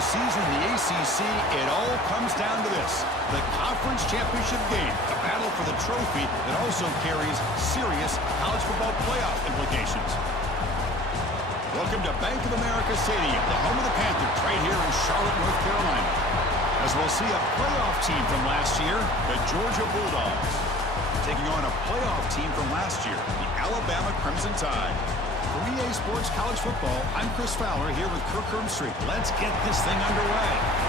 the season in the ACC, it all comes down to this: the conference championship game, a battle for the trophy that also carries serious college football playoff implications. Welcome to Bank of America Stadium, the home of the Panthers, right here in Charlotte, North Carolina. As we'll see a playoff team from last year, the Georgia Bulldogs, taking on a playoff team from last year, the Alabama Crimson Tide. For EA Sports College Football, I'm Chris Fowler here with Kirk Herbstreit. Let's get this thing underway.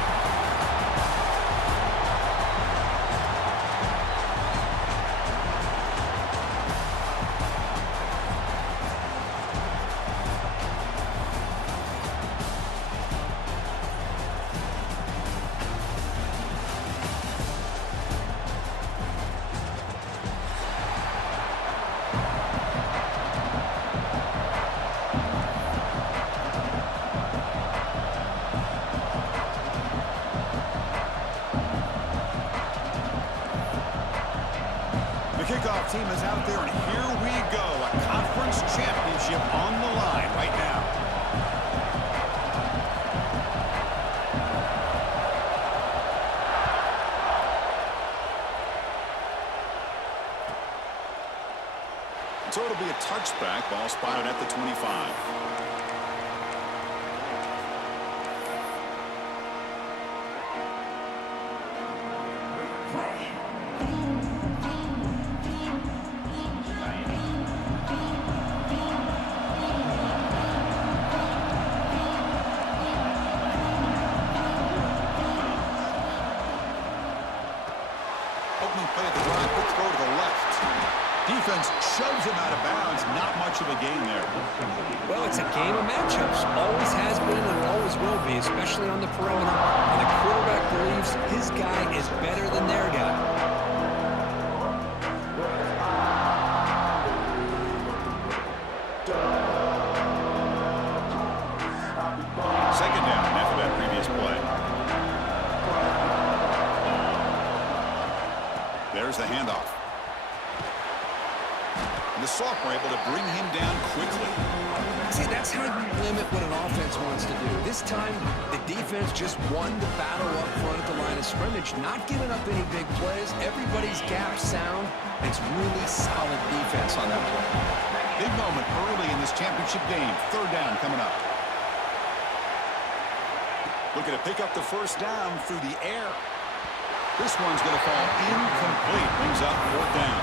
The kickoff team is out there, and here we go. A conference championship on the line right now. So it'll be a touchback. Ball spotted at the 25. Play at the right, quick throw to the left. Defense shoves him out of bounds. Not much of a game there. Well, it's a game of matchups. Always has been and always will be, especially on the perimeter. And the quarterback believes his guy is better than their guy. Second down after that previous play. There's the handoff. And the sophomore able to bring him down quickly. See, that's how you limit what an offense wants to do. This time, the defense just won the battle up front at the line of scrimmage, not giving up any big plays. Everybody's gap sound. It's really solid defense on that play. Big moment early in this championship game. Third down coming up. Looking to pick up the first down through the air. This one's going to fall incomplete. Brings up fourth down.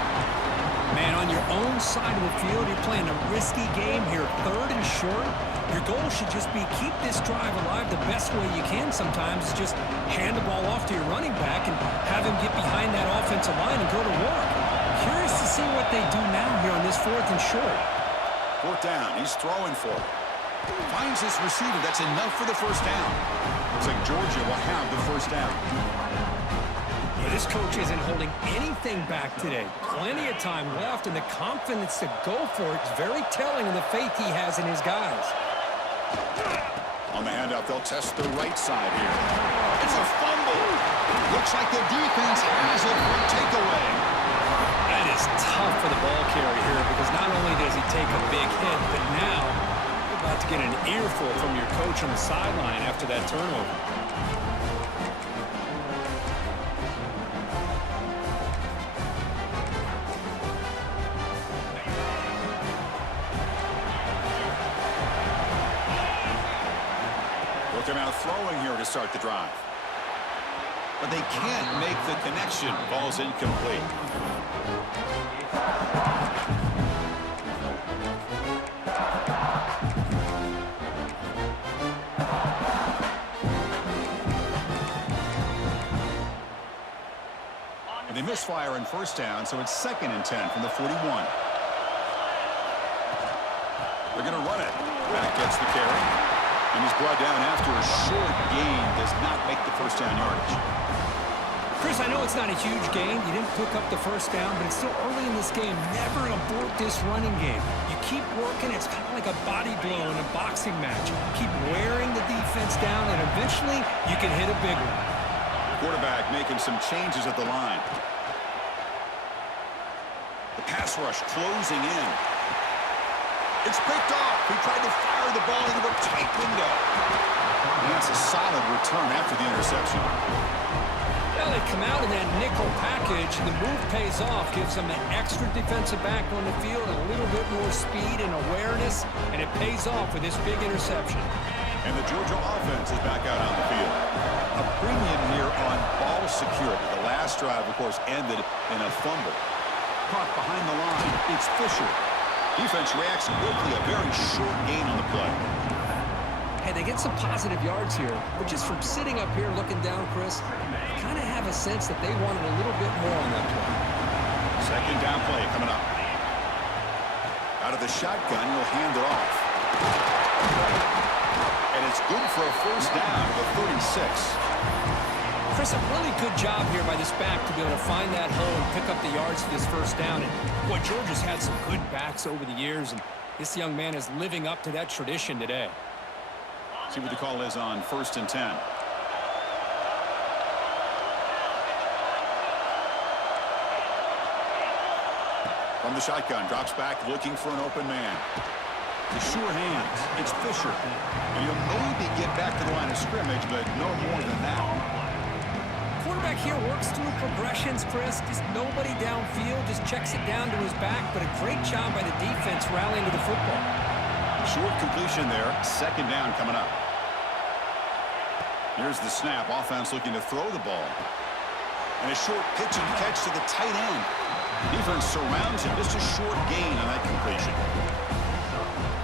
Man, on your own side of the field, you're playing a risky game here. Third and short. Your goal should just be keep this drive alive the best way you can sometimes. Is just hand the ball off to your running back and have him get behind that offensive line and go to work. Curious to see what they do now here on this fourth and short. Fourth down. He's throwing for it. Finds his receiver. That's enough for the first down. Looks like Georgia will have the first down. This coach isn't holding anything back today. Plenty of time left, and the confidence to go for it is very telling of the faith he has in his guys. On the handoff, they'll test the right side here. It's a fumble. Looks like the defense has it for a takeaway. That is tough for the ball carrier here, because not only does he take a big hit, but now you're about to get an earful from your coach on the sideline after that turnover. They're now throwing here to start the drive. But they can't make the connection. Ball's incomplete. And they misfire in first down, so it's 2nd and 10 from the 41. They're going to run it. Back gets the carry. And he's brought down after a short gain. Does not make the first down yardage. Chris, I know it's not a huge gain. You didn't pick up the first down, but it's still early in this game. Never abort this running game. You keep working. It's kind of like a body blow in a boxing match. Keep wearing the defense down, and eventually you can hit a big one. Quarterback making some changes at the line. The pass rush closing in. It's picked off. He tried to fire the ball into a tight window. And that's a solid return after the interception. Well, they come out in that nickel package, and the move pays off, gives them an extra defensive back on the field, a little bit more speed and awareness, and it pays off with this big interception. And the Georgia offense is back out on the field. A premium here on ball security. The last drive, of course, ended in a fumble. Caught behind the line. It's Fisher. Defense reacts quickly. A very short gain on the play. Hey, they get some positive yards here, but just from sitting up here looking down, Chris, I kind of have a sense that they wanted a little bit more on that play. Second down play coming up. Out of the shotgun, he'll hand it off. And it's good for a first down to 36. Chris, a really good job here by this back to be able to find that hole and pick up the yards for this first down. And boy, Georgia's had some good backs over the years, and this young man is living up to that tradition today. See what the call is on 1st and 10. From the shotgun, drops back looking for an open man. The sure hands. It's Fisher. And he'll maybe get back to the line of scrimmage, but no more than that. Quarterback here works through progressions, Chris. Just nobody downfield, just checks it down to his back, but a great job by the defense rallying to the football. Short completion there. Second down coming up. Here's the snap. Offense looking to throw the ball. And a short pitch and catch to the tight end. Defense surrounds him. Just a short gain on that completion.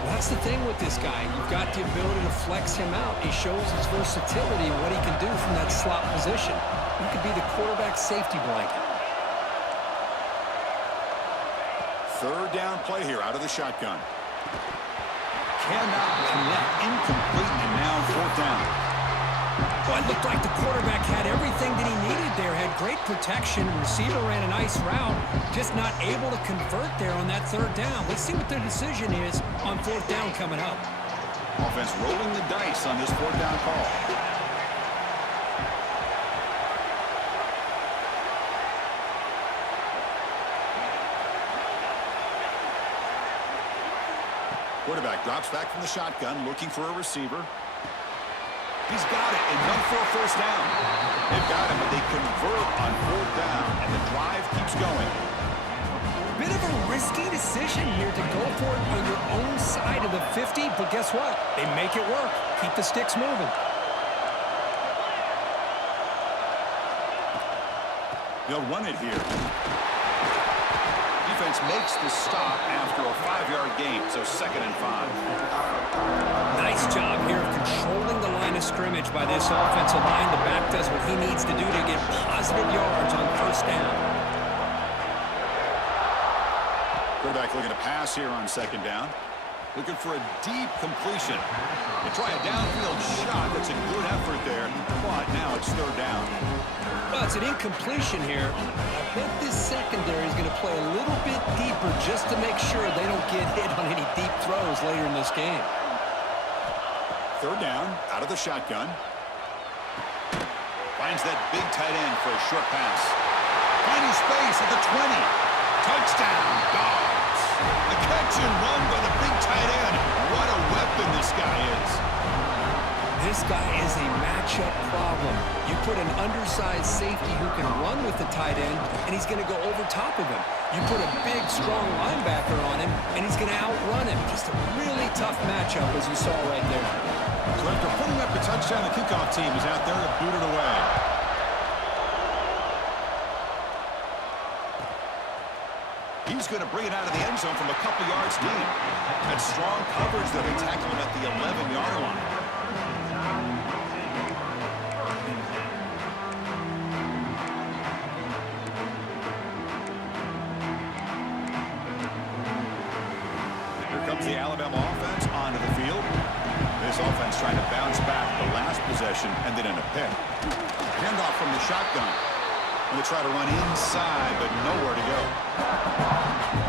Well, that's the thing with this guy. You've got the ability to flex him out. He shows his versatility and what he can do from that slot position. He could be the quarterback safety blanket. Third down play here out of the shotgun. Cannot connect. Incomplete, and now fourth down. Well, it looked like the quarterback had everything that he needed there. Had great protection. Receiver ran a nice route. Just not able to convert there on that third down. Let's see what their decision is on fourth down coming up. Offense rolling the dice on this fourth down call. Quarterback drops back from the shotgun, looking for a receiver. He's got it, and run for a first down. They've got him, but they convert on fourth down, and the drive keeps going. Bit of a risky decision here to go for it on your own side of the 50, but guess what? They make it work. Keep the sticks moving. They'll run it here. Defense makes the stop after a 5-yard gain, so 2nd and 5. Nice job here of controlling the line of scrimmage by this offensive line. The back does what he needs to do to get positive yards on first down. Quarterback looking to pass here on 2nd down. Looking for a deep completion. They try a downfield shot. That's a good effort there, but now it's 3rd down. Well, it's an incompletion here. I bet this secondary is going to play a little bit deeper just to make sure they don't get hit on any deep throws later in this game. 3rd down, out of the shotgun. Finds that big tight end for a short pass. Finding space at the 20. Touchdown, Dogs. A catch and run by the big tight end. What a weapon this guy is. This guy is a matchup problem. You put an undersized safety who can run with the tight end, and he's going to go over top of him. You put a big, strong linebacker on him, and he's going to outrun him. Just a really tough matchup, as you saw right there. So after putting up the touchdown, the kickoff team is out there to boot it away. He's going to bring it out of the end zone from a couple yards deep. That strong coverage that they tackle him at the 11-yard line. Here comes the Alabama offense onto the field. This offense trying to bounce back the last possession and then in a pick. Handoff from the shotgun. And they try to run inside, but nowhere to go.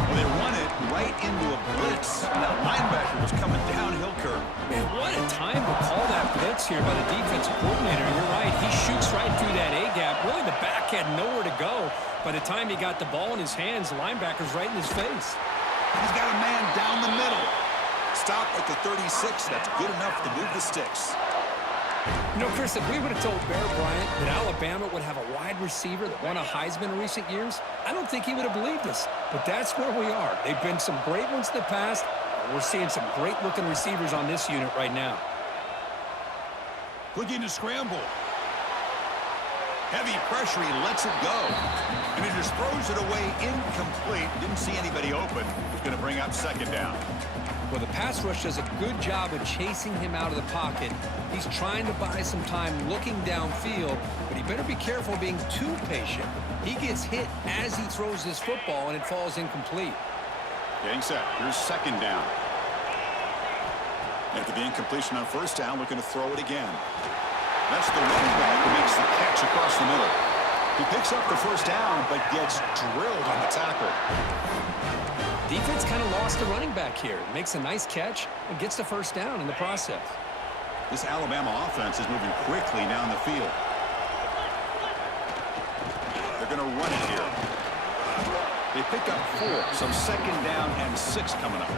Well, they run it right into a blitz. And that linebacker was coming downhill curve. Man, what a time to call that blitz here by the defensive coordinator. You're right. He shoots right through that A-gap. Really, the back had nowhere to go. By the time he got the ball in his hands, the linebacker's right in his face. He's got a man down the middle. Stop at the 36. That's good enough to move the sticks. You know, Chris, if we would have told Bear Bryant that Alabama would have a wide receiver that won a Heisman in recent years, I don't think he would have believed us. But that's where we are. They've been some great ones in the past, and we're seeing some great-looking receivers on this unit right now. Looking to scramble. Heavy pressure, he lets it go. And he just throws it away incomplete. Didn't see anybody open. He's going to bring up second down. Well, the pass rush does a good job of chasing him out of the pocket. He's trying to buy some time looking downfield, but he better be careful being too patient. He gets hit as he throws this football, and it falls incomplete. Getting set. Here's second down. After the incompletion on first down, looking to throw it again. That's the running back who makes the catch across the middle. He picks up the first down, but gets drilled on the tackle. Defense kind of lost the running back here. Makes a nice catch and gets the first down in the process. This Alabama offense is moving quickly down the field. They're going to run it here. They pick up 4, so second down and 6 coming up.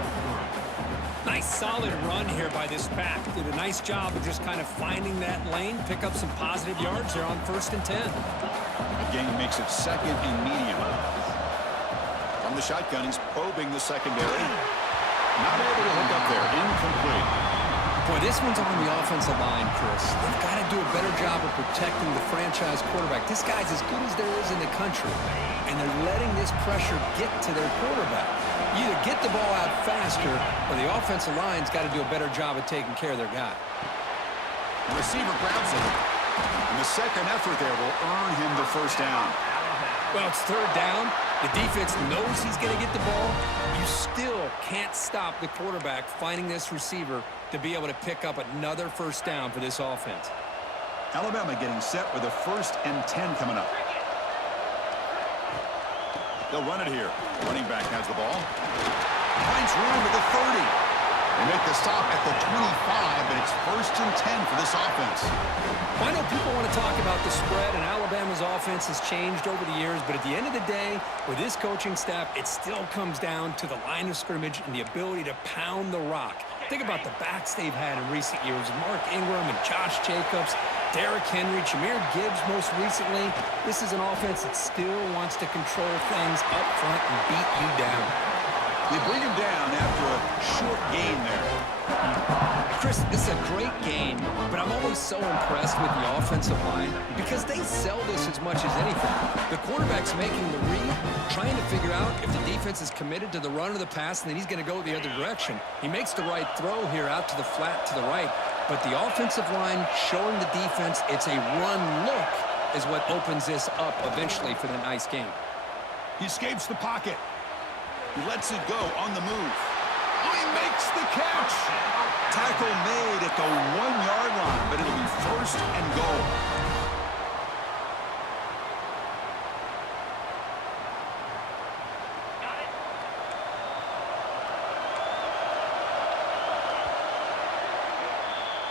Nice solid run here by this pack. Did a nice job of just kind of finding that lane, pick up some positive yards there on 1st and 10. The game makes it second and medium. From the shotgun, he's probing the secondary. Not able to hook up there. Incomplete. Boy, this one's on the offensive line, Chris. They've got to do a better job of protecting the franchise quarterback. This guy's as good as there is in the country, and they're letting this pressure get to their quarterback. You either get the ball out faster, or the offensive line's got to do a better job of taking care of their guy. The receiver grabs it, and the second effort there will earn him the first down. Well, it's third down. The defense knows he's going to get the ball. You still can't stop the quarterback finding this receiver to be able to pick up another first down for this offense. Alabama getting set with a 1st and 10 coming up. They'll run it here. Running back has the ball. Finds room at the 30. They make the stop at the 25, but it's 1st and 10 for this offense. Well, I know people want to talk about the spread, and Alabama's offense has changed over the years, but at the end of the day, with this coaching staff, it still comes down to the line of scrimmage and the ability to pound the rock. Think about the backs they've had in recent years. Mark Ingram and Josh Jacobs, Derrick Henry, Jahmyr Gibbs most recently. This is an offense that still wants to control things up front and beat you down. They bring him down after a short gain there. Chris, this is a great game, but I'm always so impressed with the offensive line because they sell this as much as anything. The quarterback's making the read, trying to figure out if the defense is committed to the run or the pass, and then he's going to go the other direction. He makes the right throw here out to the flat to the right, but the offensive line showing the defense it's a run look is what opens this up eventually for the nice game. He escapes the pocket. He lets it go on the move. Oh, he makes the catch. Tackle made at the 1-yard line, but it'll be 1st and goal.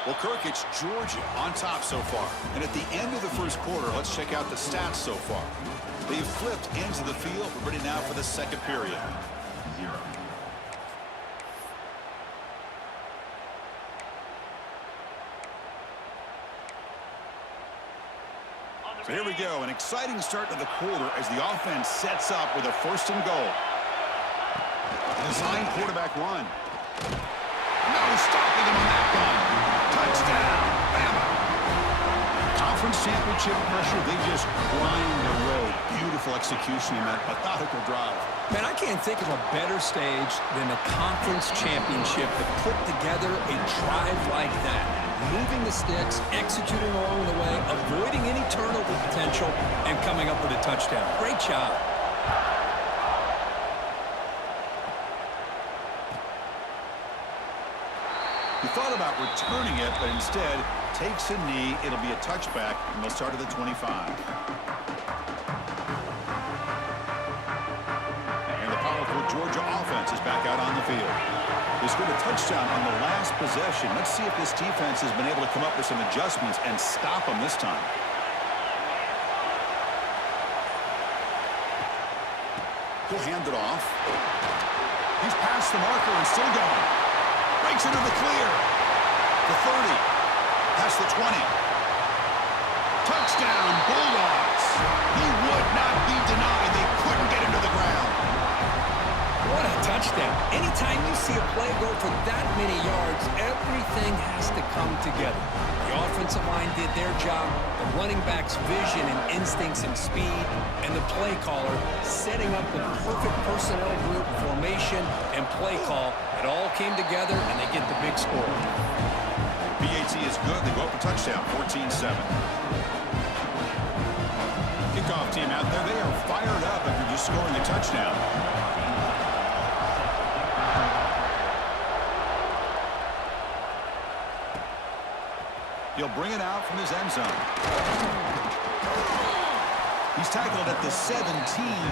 Well, Kirk, it's Georgia on top so far. And at the end of the first quarter, let's check out the stats so far. They've flipped into the field. We're ready now for the second period. 0. So here we go, an exciting start to the quarter as the offense sets up with a 1st and goal. Design quarterback run. No stopping him on that one. Touchdown, Bama. Conference championship pressure, they just grind away. Beautiful execution in that methodical drive. Man, I can't think of a better stage than the conference championship to put together a drive like that. Moving the sticks, executing along the way, avoiding any turnover potential, and coming up with a touchdown. Great job. He thought about returning it, but instead takes a knee. It'll be a touchback, and they'll start at the 25. And the powerful Georgia offense is back out on the field. They scored a touchdown on the last possession. Let's see if this defense has been able to come up with some adjustments and stop them this time. He'll hand it off. He's past the marker and still going. Breaks into the clear. The 30. Past the 20. Touchdown, Bulldogs. He would not be denied. They couldn't get him to the ground. What a touchdown. Anytime you see a play go for that many yards, everything has to come together. The offensive line did their job, the running back's vision and instincts and speed, and the play caller setting up the perfect personnel group, formation, and play call. It all came together, and they get the big score. PAT is good. They go up a touchdown, 14-7. Kickoff team out there. They are fired up after just scoring a touchdown. He'll bring it out from his end zone. He's tackled at the 17,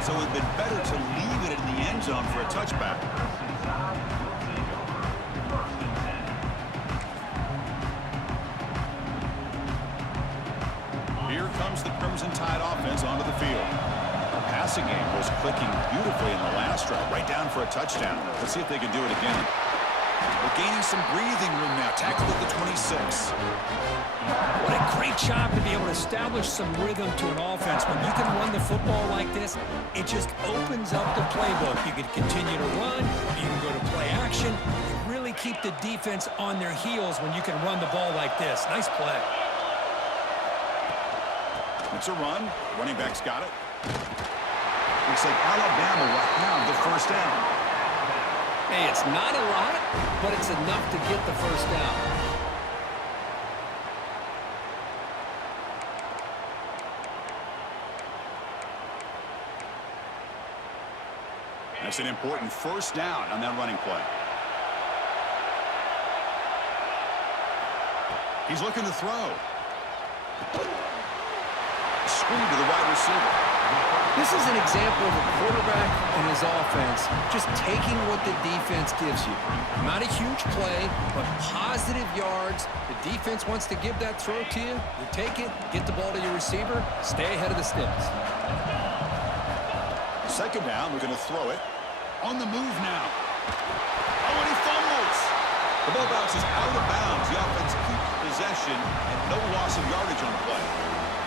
so it would have been better to leave it in the end zone for a touchback. Here comes the Crimson Tide offense onto the field. The passing game was clicking beautifully in the last drive, right down for a touchdown. Let's see if they can do it again. We're gaining some breathing room now. Tackled at the 26. What a great job to be able to establish some rhythm to an offense. When you can run the football like this, it just opens up the playbook. You can continue to run. You can go to play action. You really keep the defense on their heels when you can run the ball like this. Nice play. It's a run. Running back's got it. Looks like Alabama will have the first down. Hey, it's not a lot, but it's enough to get the first down. That's an important first down on that running play. He's looking to throw. Screen to the wide receiver. This is an example of a quarterback and his offense just taking what the defense gives you. Not a huge play, but positive yards. The defense wants to give that throw to you. You take it, get the ball to your receiver, stay ahead of the sticks. Second down, we're going to throw it. On the move now. Oh, and he fumbles. The ball bounces out of bounds. The offense keeps possession and no loss of yardage on the play.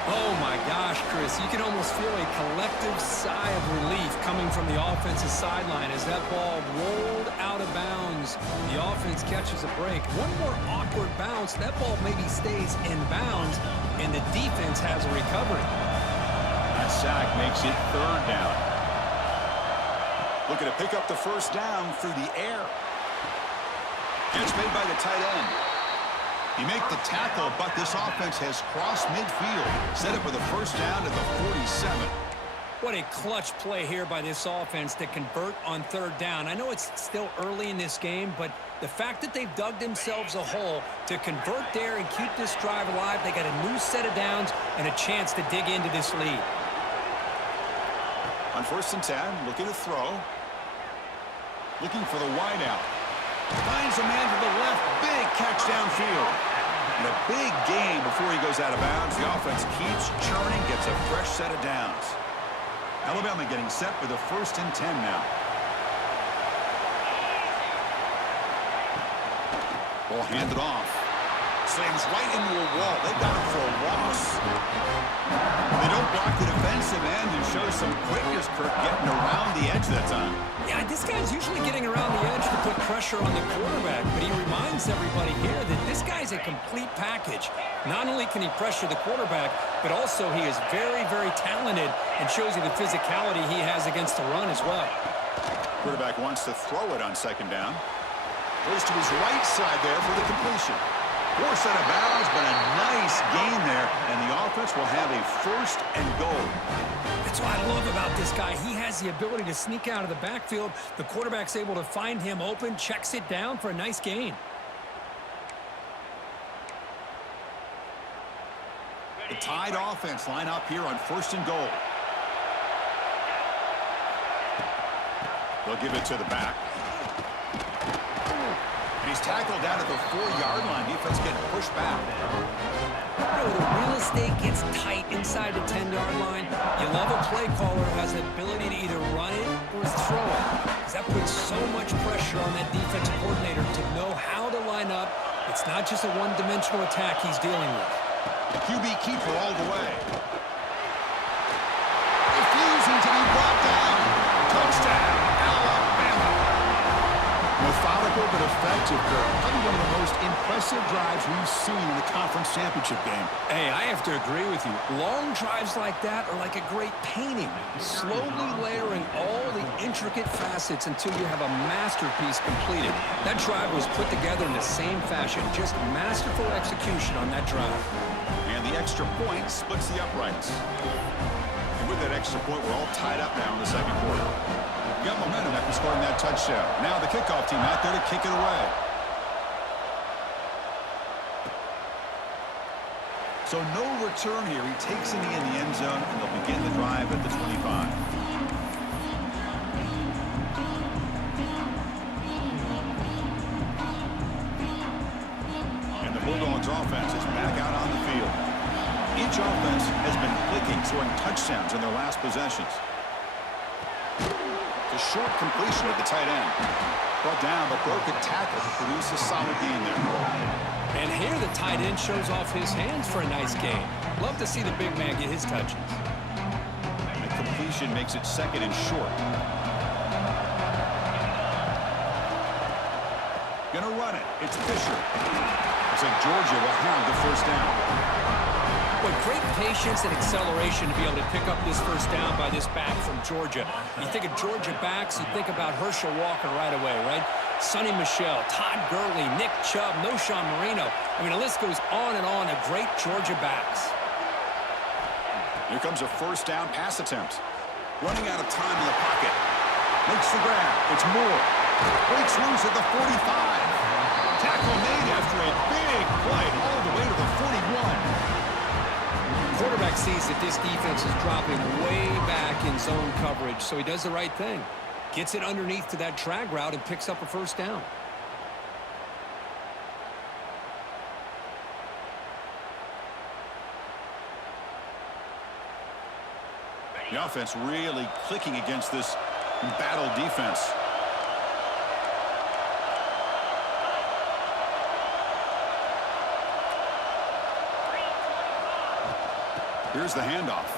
Oh, my gosh, Chris. You can almost feel a collective sigh of relief coming from the offensive sideline as that ball rolled out of bounds. The offense catches a break. One more awkward bounce. That ball maybe stays in bounds, and the defense has a recovery. That sack makes it third down. Looking to pick up the first down through the air. Catch made by the tight end. You make the tackle, but this offense has crossed midfield. Set up with a first down at the 47. What a clutch play here by this offense to convert on third down. I know it's still early in this game, but the fact that they've dug themselves a hole to convert there and keep this drive alive, they got a new set of downs and a chance to dig into this lead. On 1st and 10, looking to throw. Looking for the wideout. Finds a man to the left. Big catch downfield. And a big gain before he goes out of bounds. The offense keeps churning, gets a fresh set of downs. Alabama getting set for the 1st and 10 now. Ball handed off. Slams right into a wall. They got him for a loss. They don't block the defensive end and show some quickness, Kirk, getting around the edge that time. Yeah, this guy's usually getting around the edge to put pressure on the quarterback, but he reminds everybody here that this guy's a complete package. Not only can he pressure the quarterback, but also he is very, very talented and shows you the physicality he has against the run as well. Quarterback wants to throw it on second down. Goes to his right side there for the completion. Poor set of bounds, but a nice gain there, and the offense will have a 1st and goal. That's what I love about this guy. He has the ability to sneak out of the backfield. The quarterback's able to find him open, checks it down for a nice gain. The Tide offense line up here on 1st and goal. They'll give it to the back. And he's tackled down at the 4-yard line. Defense getting pushed back. You know, the real estate gets tight inside the 10-yard line. You love a play caller who has the ability to either run it or throw it, because that puts so much pressure on that defensive coordinator to know how not just a one-dimensional attack he's dealing with. QB keeper all the way. Refusing to be brought down. Touchdown, Alabama. Methodical but effective, Kirk. Probably one of the most impressive drives we've seen in the conference championship game. Hey, I have to agree with you. Long drives like that are like a great painting, slowly layering all the intricate facets until you have a masterpiece completed. That drive was put together in the same fashion, just masterful execution on that drive. And the extra point splits the uprights. And with that extra point, we're all tied up now in the second quarter. Got momentum after scoring that touchdown. Now the kickoff team out there to kick it away. So no return here. He takes it in the end zone, and they'll begin the drive at the 25. And the Bulldogs offense is back out on the field. Each offense has been clicking, scoring touchdowns in their last possessions. A short completion at the tight end. Brought down, but broke a tackle to produce a solid gain there. And here the tight end shows off his hands for a nice game. Love to see the big man get his touches. And completion makes it second and short. Gonna run it. It's Fisher. Looks like Georgia will have the first down. With great patience and acceleration to be able to pick up this first down by this back from Georgia. You think of Georgia backs, you think about Herschel Walker right away, right? Sonny Michel, Todd Gurley, Nick Chubb, Noshawn Marino. I mean, the list goes on and on of great Georgia backs. Here comes a first down pass attempt. Running out of time in the pocket. Makes the grab. It's Moore. Breaks loose at the 45. Tackle made after a big play all the way to the 41. Quarterback sees that this defense is dropping way back in zone coverage, so he does the right thing. Gets it underneath to that drag route and picks up a first down. The offense really clicking against this battle defense. Here's the handoff.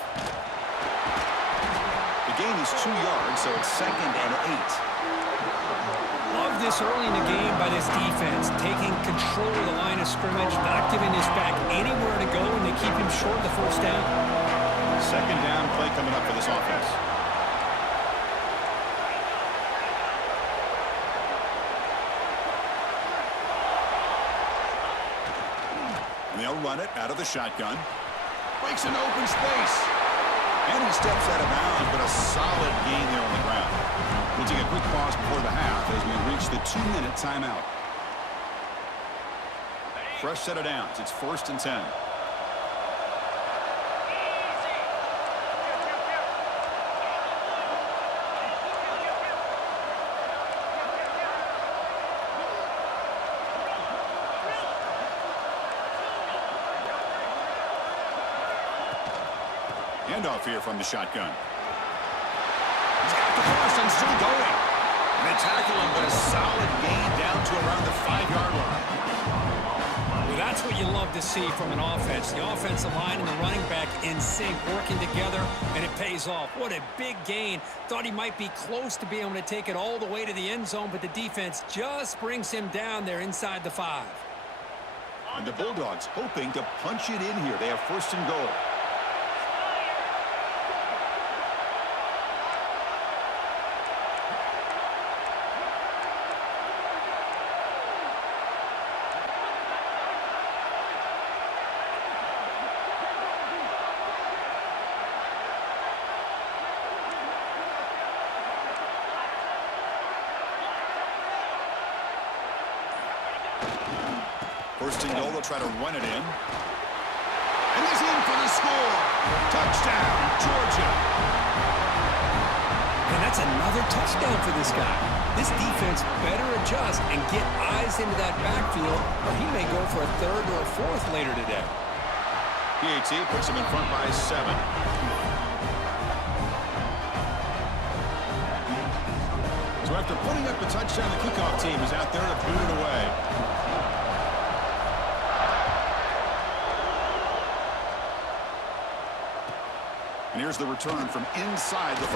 The gain is 2 yards, so it's 2nd and 8. Love this early in the game by this defense, taking control of the line of scrimmage, not giving this back anywhere to go, and they keep him short of the first down. Second down play coming up for this offense. And they'll run it out of the shotgun. Breaks an open space. And he steps out of bounds, but a solid gain there on the ground. We'll take a quick pause before the half as we reach the 2-minute timeout. Fresh set of downs. It's 1st and 10. Handoff here from the shotgun. He's got the cross and still going. And they tackle him, but a solid gain down to around the 5-yard line. Well, that's what you love to see from an offense. The offensive line and the running back in sync, working together, and it pays off. What a big gain. Thought he might be close to being able to take it all the way to the end zone, but the defense just brings him down there inside the 5. And the Bulldogs hoping to punch it in here. They have 1st and goal. First and goal, they'll try to run it in. And he's in for the score. Touchdown, Georgia. And that's another touchdown for this guy. This defense better adjust and get eyes into that backfield, or he may go for a 3rd or a 4th later today. PAT puts him in front by 7. So after putting up a touchdown, the kickoff team is out there to boot it away. And here's the return from inside the 5.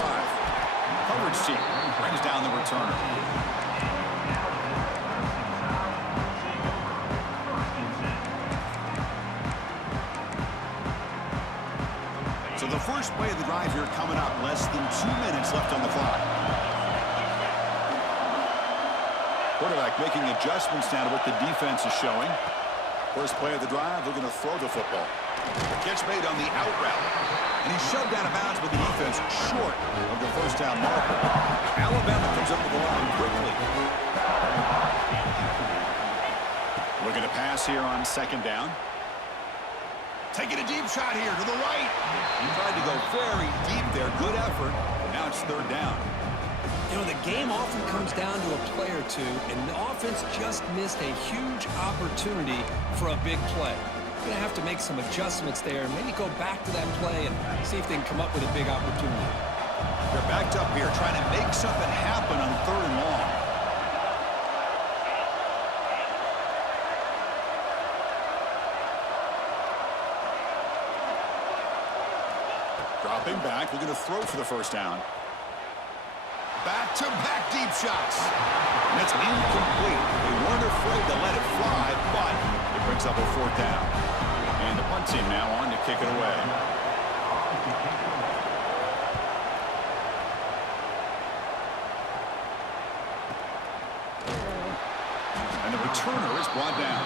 Coverage team brings down the returner. So the first play of the drive here coming up. Less than 2 minutes left on the clock. Quarterback making adjustments now to what the defense is showing. First play of the drive, they're going to throw the football. Catch made on the out route. And he's shoved out of bounds with the defense short of the first down marker. Alabama comes up with the line quickly. Looking to pass here on second down. Taking a deep shot here to the right. He tried to go very deep there. Good effort. But now it's third down. You know, the game often comes down to a play or two, and the offense just missed a huge opportunity for a big play. They're going to have to make some adjustments there, maybe go back to that play and see if they can come up with a big opportunity. They're backed up here trying to make something happen on third and long. Dropping back, we're going to throw for the first down. Back-to-back deep shots. And it's incomplete. They weren't afraid to let it fly, but it brings up a fourth down. And the punt team now on to kick it away. And the returner is brought down.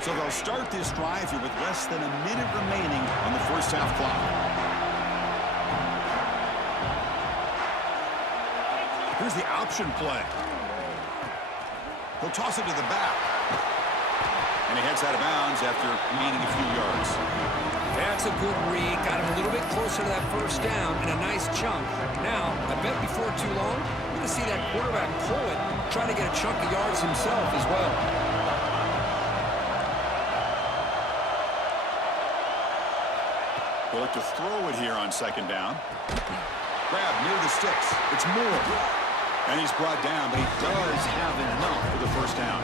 So they'll start this drive here with less than a minute remaining on the first half clock. Here's the option play. He'll toss it to the back. And he heads out of bounds after gaining a few yards. That's a good read. Got him a little bit closer to that first down and a nice chunk. Now, I bet before too long, we're going to see that quarterback pull it, try to get a chunk of yards himself as well. They'll look to throw it here on second down. Grab near the sticks. It's Moore. And he's brought down, but he does have enough for the first down.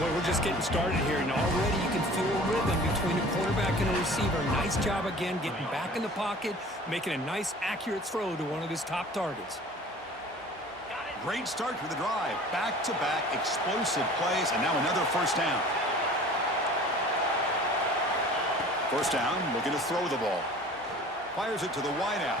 Boy, we're just getting started here, and already you can feel a rhythm between a quarterback and a receiver. Nice job again getting back in the pocket, making a nice, accurate throw to one of his top targets. Great start for the drive. Back-to-back explosive plays, and now another first down. First down, looking to throw the ball. Fires it to the wideout.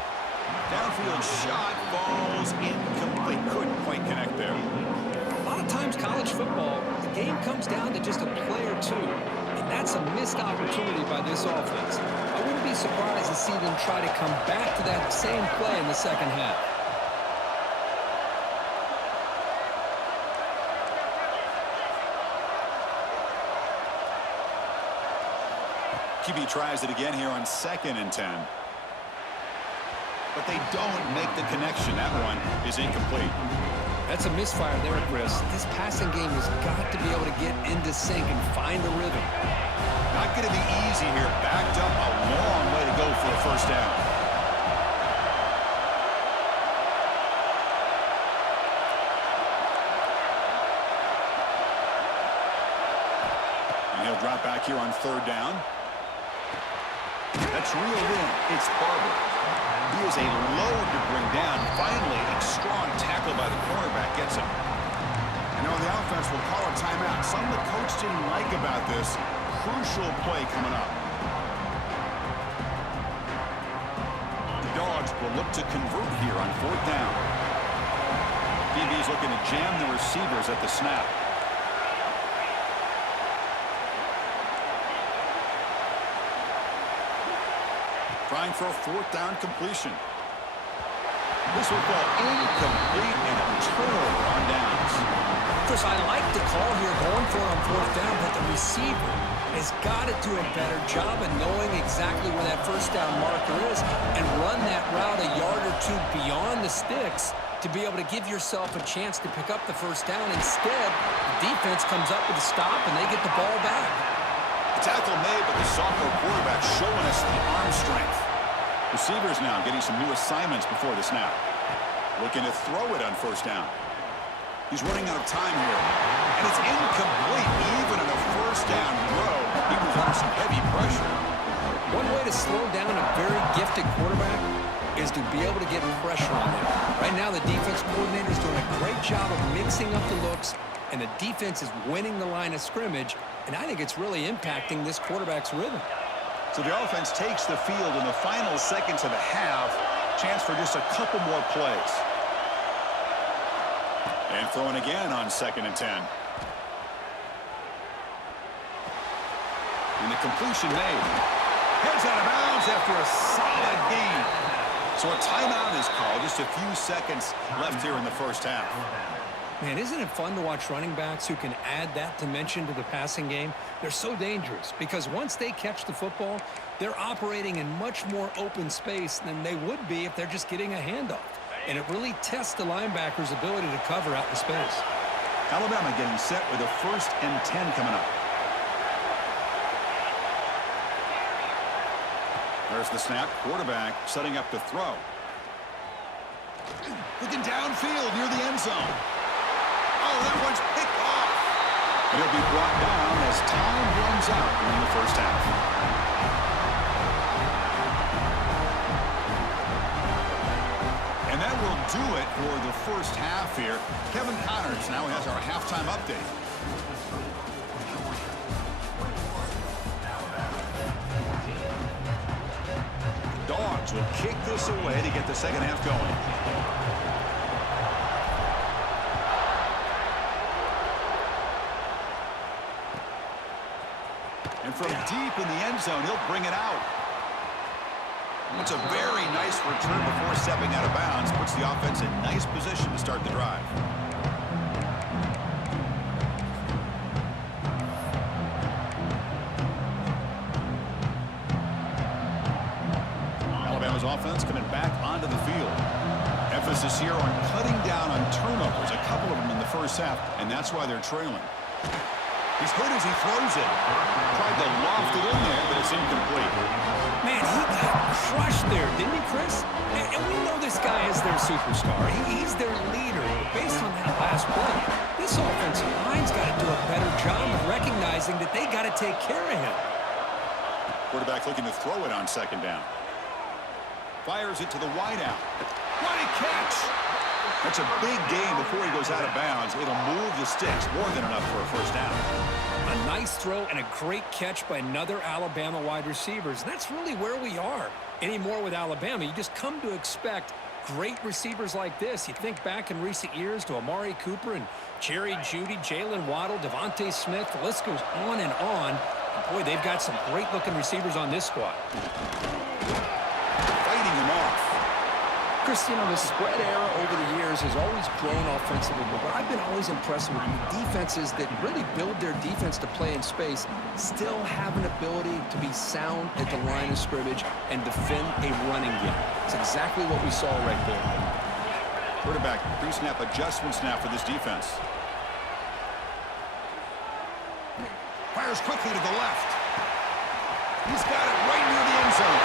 Downfield shot falls incomplete. Couldn't quite connect there. A lot of times college football, the game comes down to just a play or two, and that's a missed opportunity by this offense. I wouldn't be surprised to see them try to come back to that same play in the second half. QB tries it again here on 2nd and 10. But they don't make the connection. That one is incomplete. That's a misfire there, Chris. This passing game has got to be able to get into sync and find a rhythm. Not going to be easy here. Backed up a long way to go for a first down. And he'll drop back here on third down. That's reeled in. It's Barber. He is a load to bring down. Finally, a strong tackle by the cornerback gets him. And now the offense will call a timeout. Something the coach didn't like about this. Crucial play coming up. The Dogs will look to convert here on fourth down. DB's looking to jam the receivers at the snap. Trying for a fourth down completion. This will fall incomplete and a turnover on downs. Chris, I like the call here going for it on fourth down, but the receiver has got to do a better job of knowing exactly where that first down marker is and run that route a yard or two beyond the sticks to be able to give yourself a chance to pick up the first down. Instead, the defense comes up with a stop and they get the ball back. The tackle made, but the sophomore quarterback showing us the arm strength. Receivers now getting some new assignments before the snap. Looking to throw it on first down. He's running out of time here. And it's incomplete. Even in a first down throw, he was under some heavy pressure. One way to slow down a very gifted quarterback is to be able to get pressure on him. Right now, the defense coordinator is doing a great job of mixing up the looks, and the defense is winning the line of scrimmage, and I think it's really impacting this quarterback's rhythm. So the offense takes the field in the final seconds of the half. Chance for just a couple more plays. And throwing again on 2nd and 10. And the completion made. Heads out of bounds after a solid gain. So a timeout is called. Just a few seconds left here in the first half. Man, isn't it fun to watch running backs who can add that dimension to the passing game? They're so dangerous because once they catch the football, they're operating in much more open space than they would be if they're just getting a handoff. And it really tests the linebacker's ability to cover out in space. Alabama getting set with a 1st and 10 coming up. There's the snap. Quarterback setting up to throw. Looking downfield near the end zone. Oh, that one's picked off. And he'll be brought down as time runs out in the first half. And that will do it for the first half here. Kevin Connors now has our halftime update. Dogs will kick this away to get the second half going. And from deep in the end zone, he'll bring it out. It's a very nice return before stepping out of bounds. Puts the offense in nice position to start the drive. Alabama's offense coming back onto the field. Emphasis here on cutting down on turnovers, a couple of them in the first half, and that's why they're trailing. He's hurt as he throws it. Tried to loft it in there, but it's incomplete. Man, he got crushed there, didn't he, Chris? And we know this guy is their superstar. He's their leader. But based on that last play, this offensive line's got to do a better job of recognizing that they got to take care of him. Quarterback looking to throw it on 2nd down. Fires it to the wideout. What a catch! That's a big gain before he goes out of bounds. It'll move the sticks, more than enough for a first down. A nice throw and a great catch by another Alabama wide receivers. That's really where we are anymore with Alabama. You just come to expect great receivers like this. You think back in recent years to Amari Cooper and Jerry Jeudy, Jalen Waddle, Devontae Smith. The list goes on and on. And boy, they've got some great-looking receivers on this squad. Fighting them off. Chris, you know, the spread era over the years has always grown offensively, but I've been always impressed with defenses that really build their defense to play in space, still have an ability to be sound at the line of scrimmage and defend a running game. It's exactly what we saw right there. Quarterback, pre-snap adjustment snap for this defense. Fires quickly to the left. He's got it right near the end zone.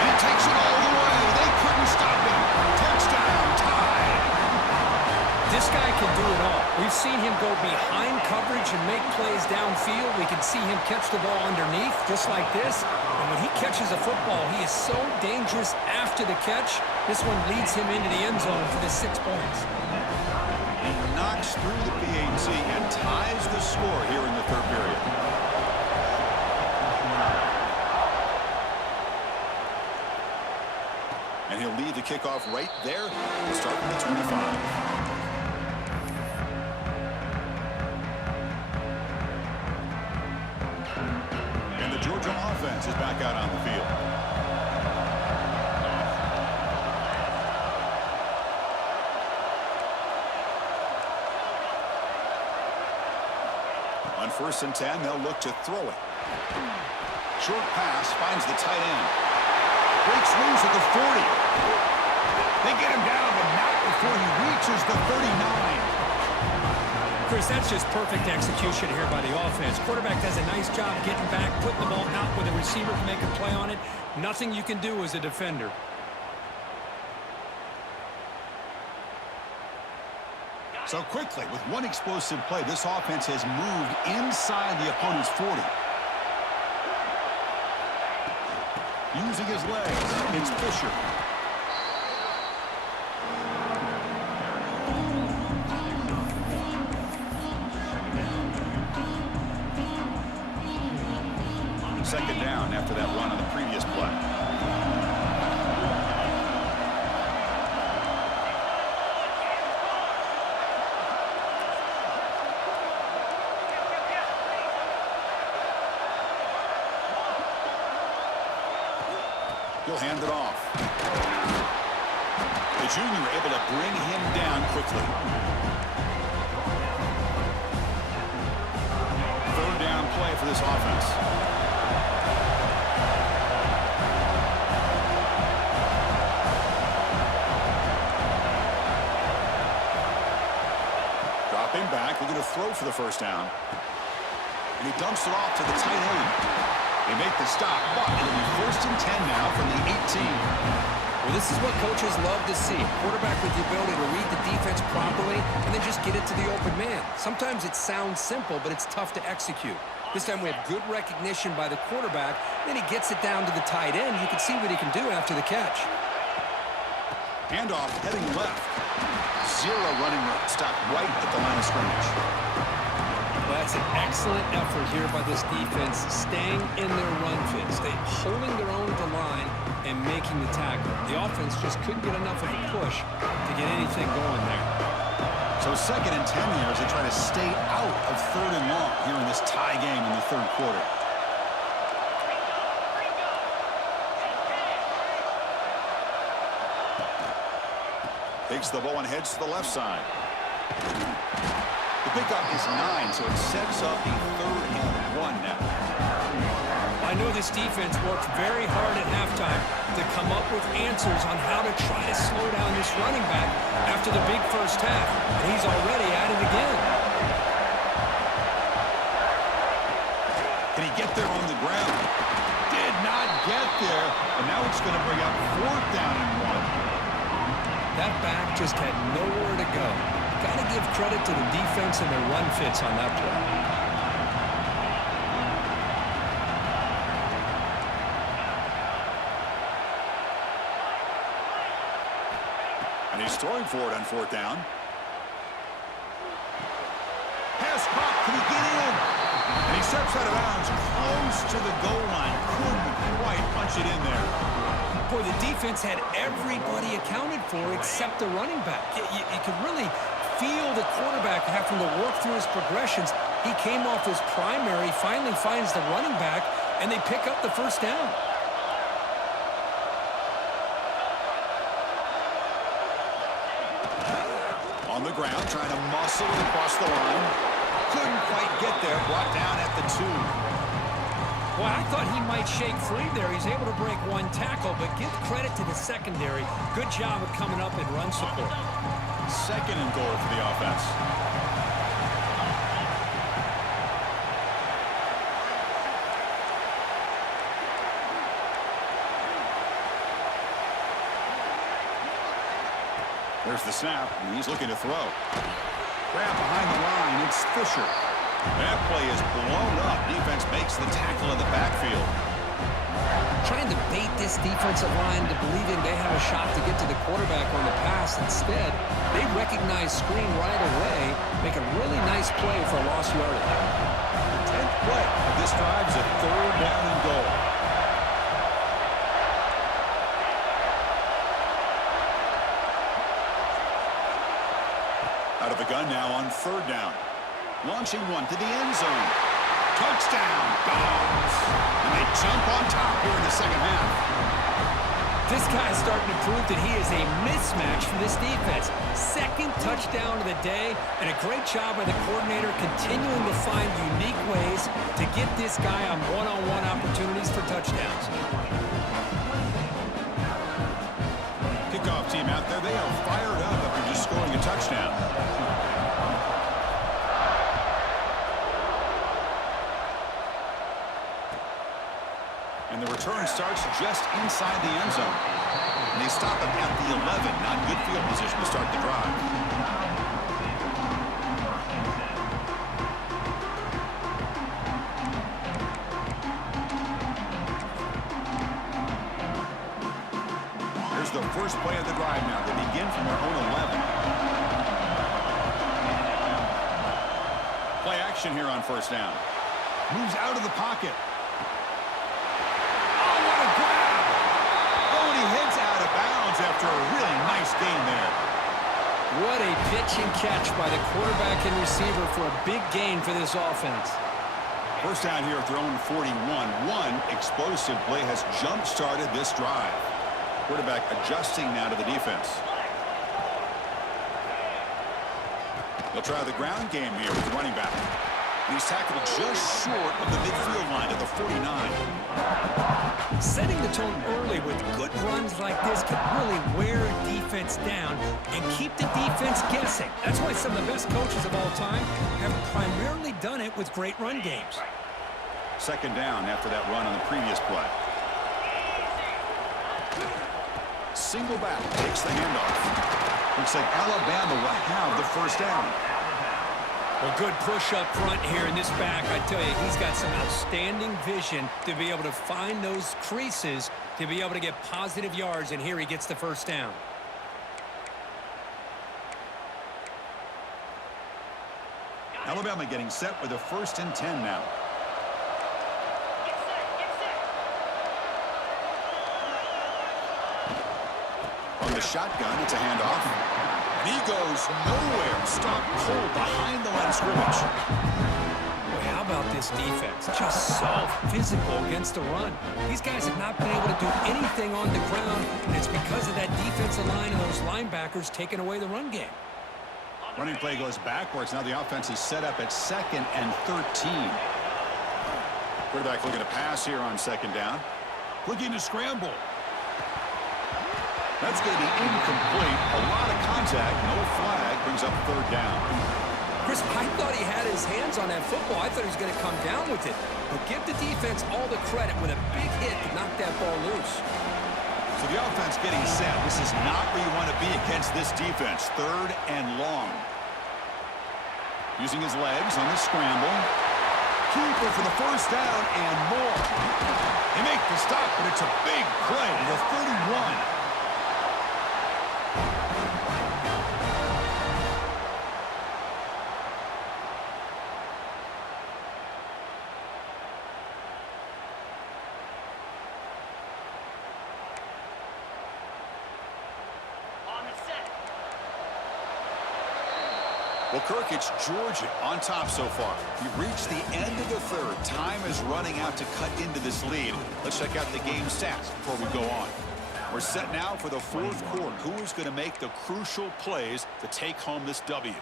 And he takes it all the way. They couldn't stop him. Touchdown, tied. This guy can do it all. We've seen him go behind coverage and make plays downfield. We can see him catch the ball underneath, just like this. And when he catches a football, he is so dangerous after the catch. This one leads him into the end zone for the 6 points. He knocks through the PAT and ties the score here in the third period. And he'll lead the kickoff right there to start from the 25. And the Georgia offense is back out on the field. On 1st and 10, they'll look to throw it. Short pass finds the tight end. Breaks loose at the 40. They get him down, but not before he reaches the 39. Chris, that's just perfect execution here by the offense. Quarterback does a nice job getting back, putting the ball out where the receiver can make a play on it. Nothing you can do as a defender. So quickly, with one explosive play, this offense has moved inside the opponent's 40. Using his legs, it's Fisher. Second down after that run on the previous play. He'll hand it off. The junior able to bring him down quickly. Third down play for this offense. Dropping back, looking to throw for the first down. And he dumps it off to the tight end. They make the stop, but it'll be 1st and 10 now from the 18. Well, this is what coaches love to see. A quarterback with the ability to read the defense properly and then just get it to the open man. Sometimes it sounds simple, but it's tough to execute. This time we have good recognition by the quarterback. Then he gets it down to the tight end. You can see what he can do after the catch. Handoff heading left. Zero running room. Stopped right at the line of scrimmage. That's an excellent effort here by this defense, staying in their run fits. They holding their own at the line and making the tackle. The offense just couldn't get enough of a push to get anything going there. So 2nd and 10 here as they try to stay out of 3rd and long here in this tie game in the 3rd quarter. Takes the ball and heads to the left side. The pickup is 9, so it sets up a 3rd and 1 now. I know this defense worked very hard at halftime to come up with answers on how to try to slow down this running back after the big first half. And he's already at it again. Can he get there on the ground? Did not get there. And now it's going to bring up 4th down and 1. That back just had nowhere to go. Got to give credit to the defense and their run fits on that play. And he's throwing for it on 4th down. Pass caught. Can he get in? And he steps out of bounds close to the goal line. Couldn't quite punch it in there. Boy, the defense had everybody accounted for except the running back. You could really feel the quarterback having to work through his progressions. He came off his primary, finally finds the running back, and they pick up the first down. On the ground, trying to muscle it across the line. Couldn't quite get there, brought down at the 2. Well, I thought he might shake free there. He's able to break one tackle, but give credit to the secondary. Good job of coming up and run support. 2nd and goal for the offense. There's the snap, and he's looking to throw. Grab behind the line, it's Fisher. That play is blown up. Defense makes the tackle in the backfield. Trying to bait this defensive line to believing they have a shot to get to the quarterback on the pass. Instead, they recognize screen right away, make a really nice play for lost yardage. The 10th play of this drive is a 3rd down and goal. Out of the gun now on 3rd down. Launching one to the end zone. Touchdown, Dogs. And they jump on top here in the 2nd half. This guy's starting to prove that he is a mismatch for this defense. 2nd touchdown of the day, and a great job by the coordinator continuing to find unique ways to get this guy on one-on-one opportunities for touchdowns. Kickoff team out there, they are fired up after just scoring a touchdown. And the return starts just inside the end zone. And they stop him at the 11. Not good field position to start the drive. first play of the drive now. They begin from their own 11. Play action here on first down. Moves out of the pocket. Oh, what a grab! Oh, and he heads out of bounds after a really nice gain there. What a pitch and catch by the quarterback and receiver for a big gain for this offense. First down here at their own 41. One explosive play has jump-started this drive. Quarterback adjusting now to the defense. They'll try the ground game here with the running back. He's tackled just short of the midfield line at the 49. Setting the tone early with good runs like this can really wear a defense down and keep the defense guessing. That's why some of the best coaches of all time have primarily done it with great run games. Second down after that run on the previous play. Single back takes the handoff. Looks like Alabama will have the first down. Well, good push up front here in this back. I tell you, he's got some outstanding vision to be able to find those creases, to be able to get positive yards, and here he gets the first down. Alabama getting set with a 1st and 10 now. On the shotgun, it's a handoff. And he goes nowhere. Stopped cold behind the line of scrimmage. Boy, how about this defense? Just so physical against the run. These guys have not been able to do anything on the ground, and it's because of that defensive line and those linebackers taking away the run game. Running play goes backwards. Now the offense is set up at 2nd and 13. Quarterback looking to pass here on 2nd down. Looking to scramble. That's going to be incomplete. A lot of contact. No flag. Brings up 3rd down. Chris, I thought he had his hands on that football. I thought he was going to come down with it. But give the defense all the credit with a big hit to knock that ball loose. So the offense getting set. This is not where you want to be against this defense. 3rd and long. Using his legs on the scramble. Keeper for the first down and more. They make the stop, but it's a big play to the 31. Well, Kirk, it's Georgia on top so far. We've reached the end of the 3rd. Time is running out to cut into this lead. Let's check out the game stats before we go on. We're set now for the 4th quarter. Who is going to make the crucial plays to take home this W?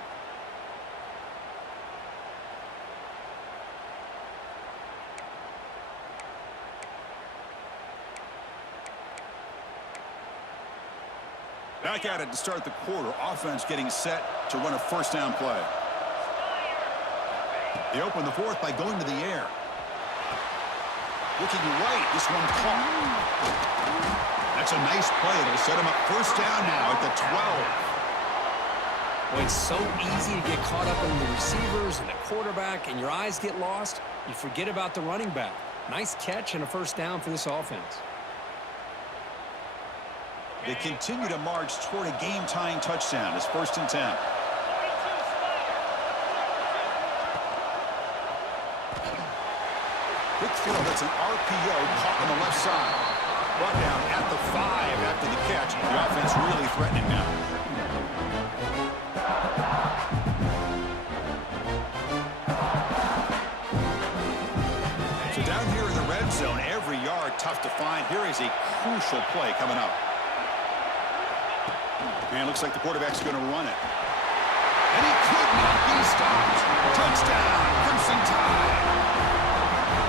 Back at it to start the quarter. Offense getting set to run a 1st down play. They open the 4th by going to the air. Looking right. This one caught. That's a nice play. It'll set him up 1st down now at the 12. Well, it's so easy to get caught up in the receivers and the quarterback, and your eyes get lost. You forget about the running back. Nice catch and a 1st down for this offense. They continue to march toward a game-tying touchdown. It's 1st and 10. Quick throw. That's an RPO caught on the left side. Brought down at the 5 after the catch. The offense really threatening now. So down here in the red zone, every yard tough to find. Here is a crucial play coming up. And looks like the quarterback's going to run it. And he could not be stopped. Touchdown, Crimson Tide.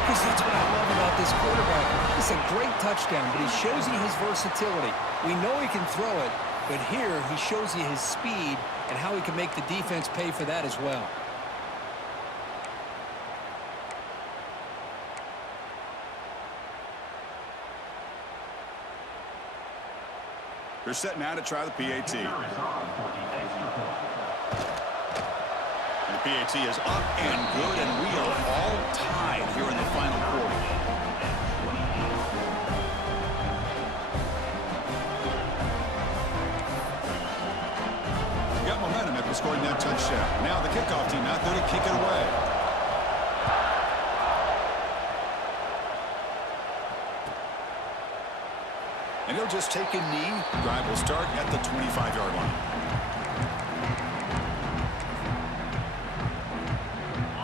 Because that's what I love about this quarterback. It's a great touchdown, but he shows you his versatility. We know he can throw it, but here he shows you his speed and how he can make the defense pay for that as well. They're set now to try the PAT. And the PAT is up and good, and we are all tied here in the final quarter. scoring that touchdown. Now the kickoff team out there to kick it away. And he'll just take a knee. Drive will start at the 25-yard line.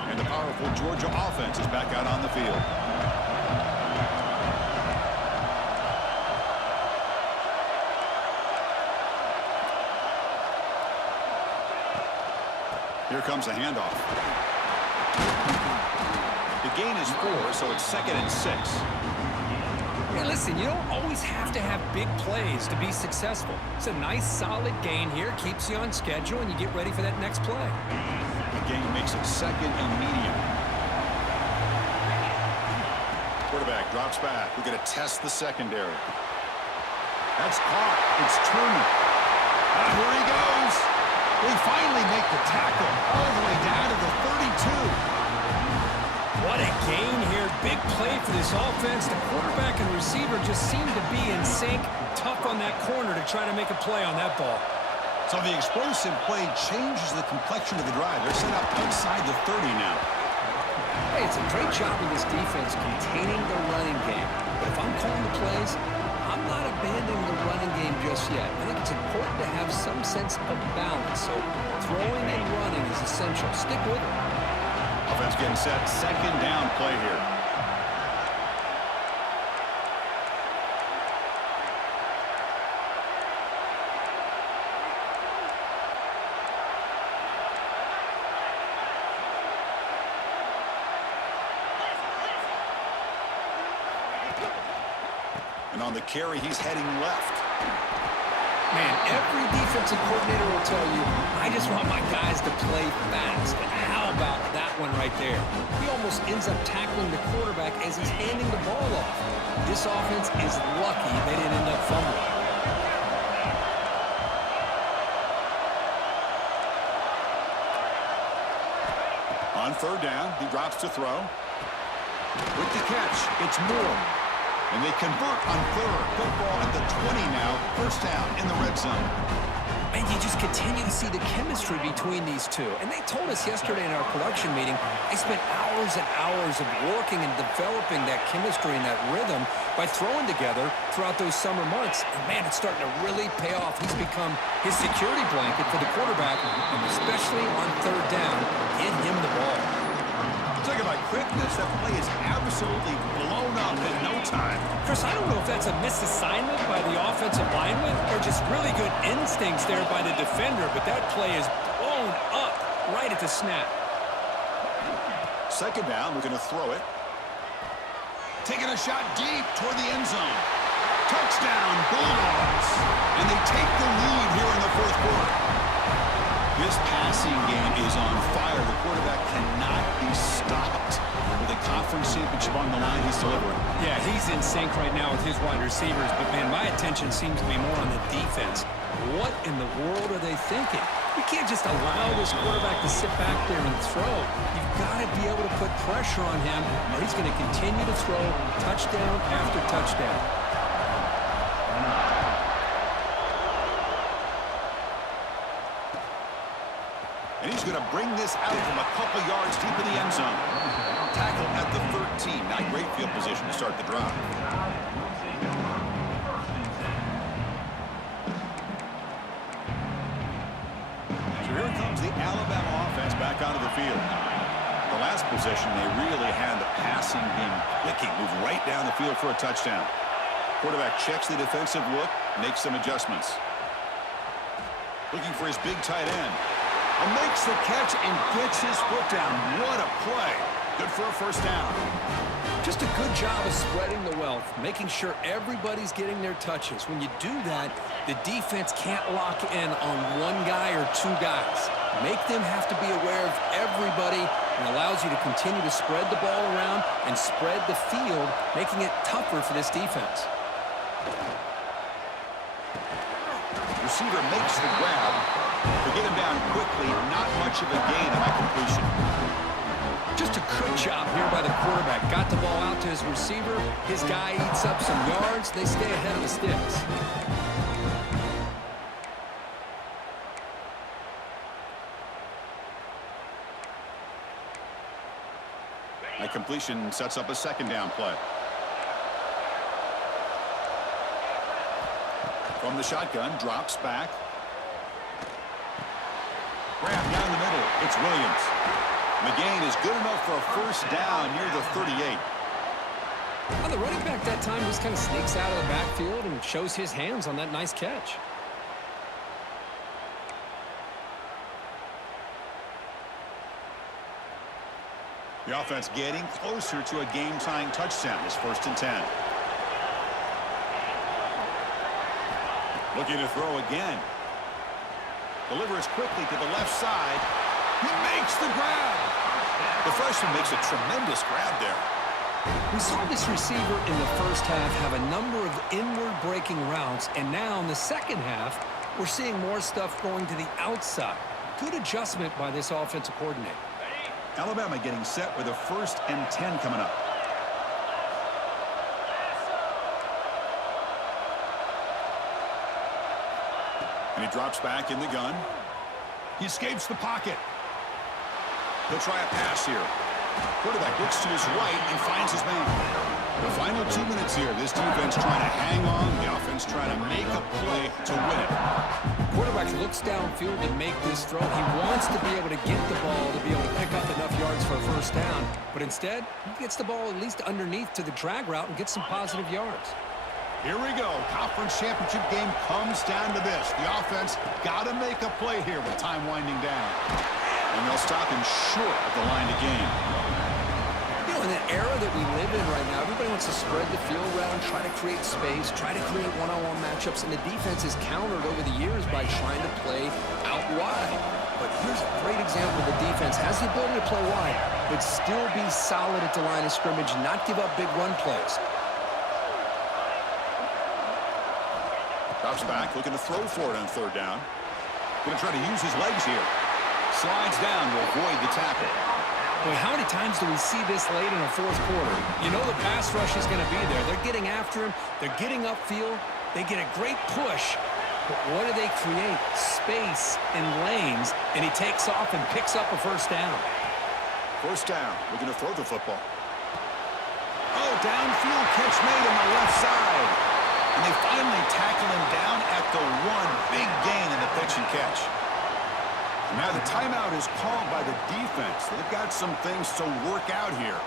And the powerful Georgia offense is back out on the field. Here comes a handoff. The gain is 4, so it's 2nd and 6. Hey, listen, you don't always have to have big plays to be successful. It's a nice, solid gain here. Keeps you on schedule, and you get ready for that next play. The gain makes it 2nd and medium. Quarterback drops back. We're going to test the secondary. That's caught. It's Turner. And here he goes. They finally make the tackle all the way down to the 32. What a gain here. Big play for this offense. The quarterback and receiver just seem to be in sync. Tough on that corner to try to make a play on that ball. So the explosive play changes the complexion of the drive. They're set up outside the 30 now. Hey, it's a great job of this defense containing the running game. But if I'm calling the plays, I'm not abandoning the running game just yet. I think it's important to have some sense of balance. So throwing and running is essential. Stick with it. Offense getting set. 2nd down play here. And on the carry, he's heading left. Man, every defensive coordinator will tell you, I just want my guys to play fast. But how about that one right there? He almost ends up tackling the quarterback as he's handing the ball off. This offense is lucky they didn't end up fumbling. On 3rd down, he drops to throw. With the catch, it's Moore. And they convert on 3rd. Football at the 20 now. 1st down in the red zone. And you just continue to see the chemistry between these two. And they told us yesterday in our production meeting, they spent hours and hours of working and developing that chemistry and that rhythm by throwing together throughout those summer months. And man, it's starting to really pay off. He's become his security blanket for the quarterback, and especially on 3rd down, get him the ball. Talk about quickness. That play is absolutely blown up in no time. Chris, I don't know if that's a misassignment by the offensive lineman or just really good instincts there by the defender, but that play is blown up right at the snap. 2nd down, we're going to throw it. Taking a shot deep toward the end zone. Touchdown, Bulldogs. And they take the lead here in the 4th quarter. This passing game is on fire. The quarterback cannot be stopped. With a conference championship on the line, he's delivering. Yeah, he's in sync right now with his wide receivers, but man, my attention seems to be more on the defense. What in the world are they thinking? You can't just allow this quarterback to sit back there and throw. You've got to be able to put pressure on him, or he's going to continue to throw touchdown after touchdown. And he's going to bring this out from a couple yards deep in the end zone. Tackle at the 13. Not great field position to start the drive. So here comes the Alabama offense back onto the field. The last possession, they really had the passing game clicking. Move right down the field for a touchdown. Quarterback checks the defensive look, makes some adjustments. Looking for his big tight end. And makes the catch and gets his foot down. What a play. Good for a 1st down. Just a good job of spreading the wealth, making sure everybody's getting their touches. When you do that, the defense can't lock in on one guy or 2 guys. Make them have to be aware of everybody, and allows you to continue to spread the ball around and spread the field, making it tougher for this defense. Receiver makes the grab. They get him down quickly. Not much of a gain on that completion. Just a good job here by the quarterback. Got the ball out to his receiver. His guy eats up some yards. They stay ahead of the sticks. That completion sets up a second down play. From the shotgun, drops back. Grab down the middle. It's Williams. The gain is good enough for a first down near the 38. Well, the running back that time just kind of sneaks out of the backfield and shows his hands on that nice catch. The offense getting closer to a game-tying touchdown. It's 1st and 10. Looking to throw again. Delivers quickly to the left side. He makes the grab. The freshman makes a tremendous grab there. We saw this receiver in the first half have a number of inward breaking routes, and now in the second half, we're seeing more stuff going to the outside. Good adjustment by this offensive coordinator. Alabama getting set with a 1st and 10 coming up. And he drops back in the gun. He escapes the pocket. He'll try a pass here. Quarterback looks to his right and finds his man. The final 2 minutes here. This defense trying to hang on. The offense trying to make a play to win it. Quarterback looks downfield to make this throw. He wants to be able to get the ball to be able to pick up enough yards for a first down. But instead, he gets the ball at least underneath to the drag route and gets some positive yards. Here we go. Conference championship game comes down to this. The offense got to make a play here with time winding down. And they'll stop him short of the line to gain. You know, in the era that we live in right now, everybody wants to spread the field around, try to create space, try to create one-on-one matchups, and the defense is countered over the years by trying to play out wide. But here's a great example. The defense has the ability to play wide, but still be solid at the line of scrimmage, not give up big run plays. Drops back, looking to throw for it on 3rd down. Going to try to use his legs here. Slides down to avoid the tackle. Boy, how many times do we see this late in the 4th quarter? You know the pass rush is going to be there. They're getting after him. They're getting upfield. They get a great push. But what do they create? Space and lanes. And he takes off and picks up a first down. First down. Looking to throw the football. Oh, downfield catch made on the left side. And they finally tackle him down at the 1. Big gain in the pitch and catch. Now the timeout is called by the defense. They've got some things to work out here.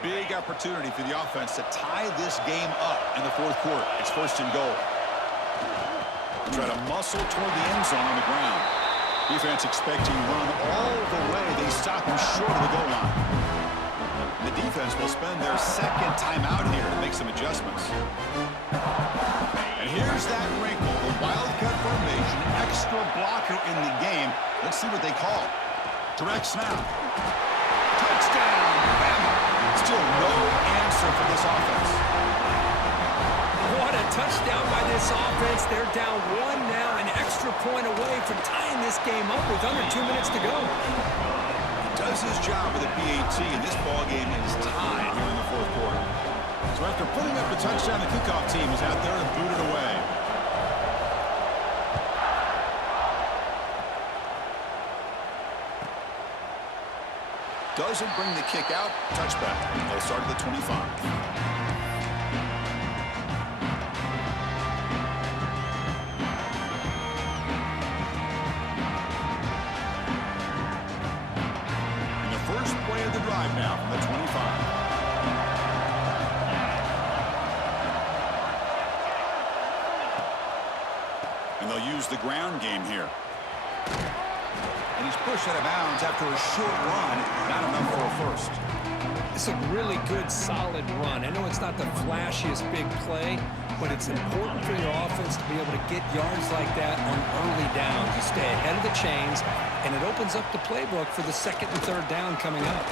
Big opportunity for the offense to tie this game up in the 4th quarter. It's 1st and goal. Try to muscle toward the end zone on the ground. Defense expecting run all the way. They stop him short of the goal line. The defense will spend their 2nd timeout here to make some adjustments. And here's that wrinkle, the Wildcat formation, extra blocker in the game. Let's see what they call. Direct snap. Touchdown, Bama. Still no answer for this offense. What a touchdown by this offense. They're down 1 now, an extra point away from tying this game up with under 2 minutes to go. He does his job with the PAT, and this ball game is tied here in the 4th quarter. So after putting up the touchdown, the kickoff team is out there and booted away. Doesn't bring the kick out. Touchback. They'll start at the 25. Drive now from the 25. And they'll use the ground game here. And he's pushed out of bounds after a short run. Not enough for a first. It's a really good, solid run. I know it's not the flashiest big play, but it's important for your offense to be able to get yards like that on early downs. You stay ahead of the chains, and it opens up the playbook for the 2nd and 3rd down coming up.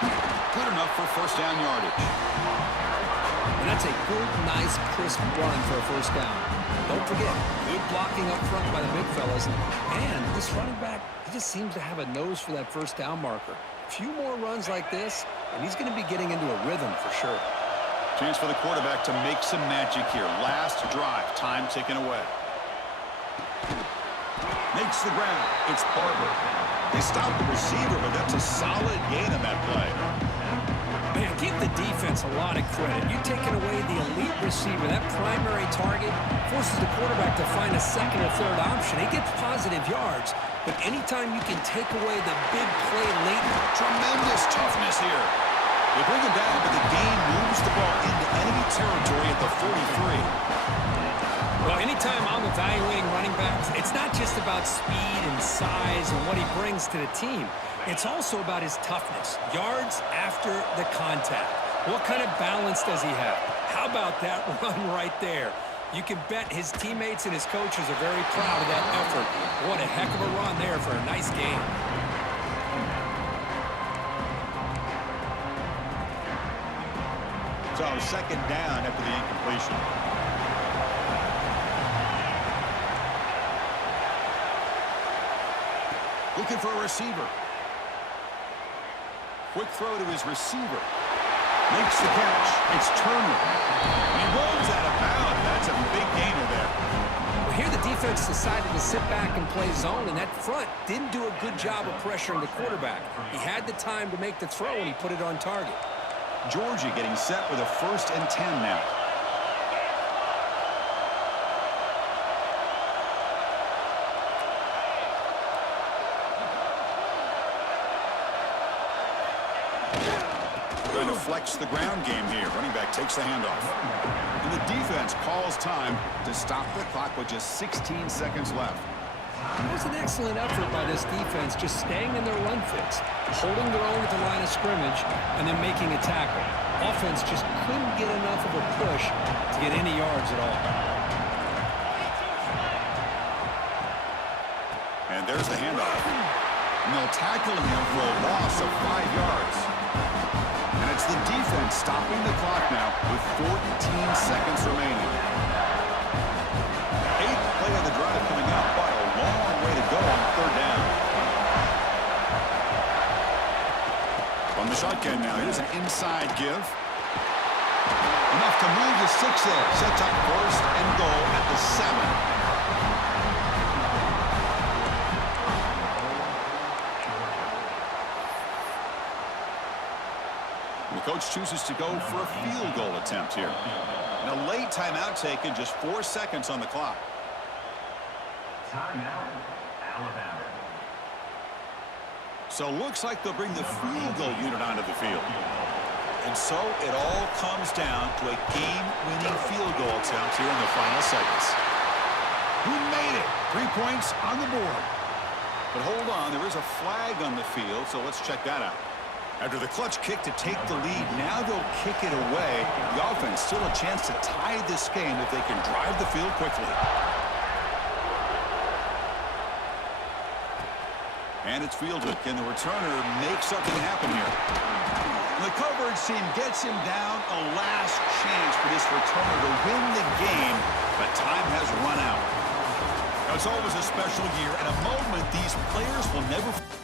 Good enough for first down yardage. And that's a good, nice, crisp run for a first down. Don't forget, good blocking up front by the big fellas. And this running back, he just seems to have a nose for that first down marker. A few more runs like this, and he's going to be getting into a rhythm for sure. Chance for the quarterback to make some magic here. Last drive, time ticking away. Makes the ground. It's Barber. They stop the receiver, but that's a solid gain on that play. Man, give the defense a lot of credit. You're taking away the elite receiver. That primary target forces the quarterback to find a second or third option. He gets positive yards, but anytime you can take away the big play late. Tremendous toughness here. They bring him down, but the game moves the ball into enemy territory at the 43. Well, anytime I'm evaluating running backs, it's not just about speed and size and what he brings to the team. It's also about his toughness, yards after the contact. What kind of balance does he have? How about that run right there? You can bet his teammates and his coaches are very proud of that effort. What a heck of a run there for a nice game. So second down after the incompletion. Looking for a receiver. Quick throw to his receiver. Makes the catch. It's Turner. He rolls out of bounds. That's a big gainer there. Well, here the defense decided to sit back and play zone, and that front didn't do a good job of pressuring the quarterback. He had the time to make the throw, and he put it on target. Georgia getting set with a 1st and 10 now. Going to flex the ground game here. Running back takes the handoff. And the defense calls time to stop the clock with just 16 seconds left. It was an excellent effort by this defense, just staying in their run fits, holding their own at the line of scrimmage, and then making a tackle. Offense just couldn't get enough of a push to get any yards at all. And there's the handoff. And they'll tackle him for a loss of 5 yards. And it's the defense stopping the clock now with 14 seconds remaining. 8th play of the drive coming up, but a long way to go on 3rd down. On the shotgun now, here's an inside give. Enough to move the 6 in. Sets up 1st and goal at the 7. The coach chooses to go for a field goal attempt here. And a late timeout taken, just 4 seconds on the clock. Timeout, Alabama. So looks like they'll bring the field goal unit onto the field. And so it all comes down to a game-winning field goal attempt here in the final seconds. Who made it? 3 points on the board. But hold on, there is a flag on the field, so let's check that out. After the clutch kick to take the lead, now they'll kick it away. The offense still a chance to tie this game if they can drive the field quickly. And it's fielded. Can the returner make something happen here? The coverage team gets him down. A last chance for this returner to win the game, but time has run out. Now, it's always a special year and a moment these players will never forget.